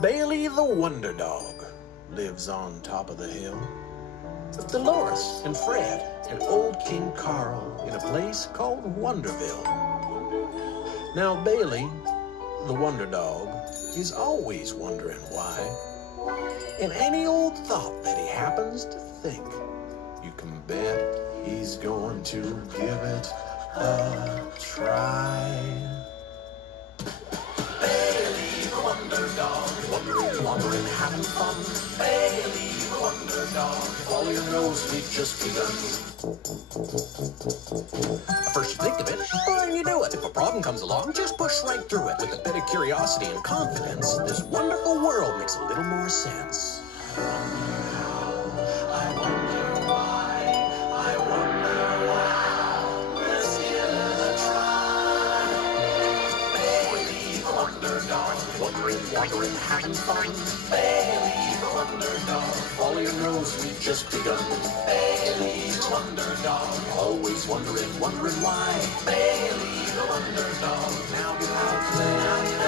Bailey the Wonder Dog lives on top of the hill with Dolores and Fred and old King Carl in a place called Wonderville. Now Bailey, the Wonder Dog, is always wondering why. And any old thought that he happens to think, you can bet he's going to give it a try. Bailey the Wonder Dog, wandering, having fun. Bailey the Wonder Dog, follow your nose, we've just begun. First you think of it, then you do it. If a problem comes along, just push right through it. With a bit of curiosity and confidence, this wonderful world makes a little more sense. I wonder why, I wonder how. Let's give it a try. Bailey the Wonder Dog, wandering, having fun. Bailey the Wonder Dog, follow your nose, we've just begun. Bailey the Wonder Dog, always wondering why. Bailey the Wonder Dog, now get out of play.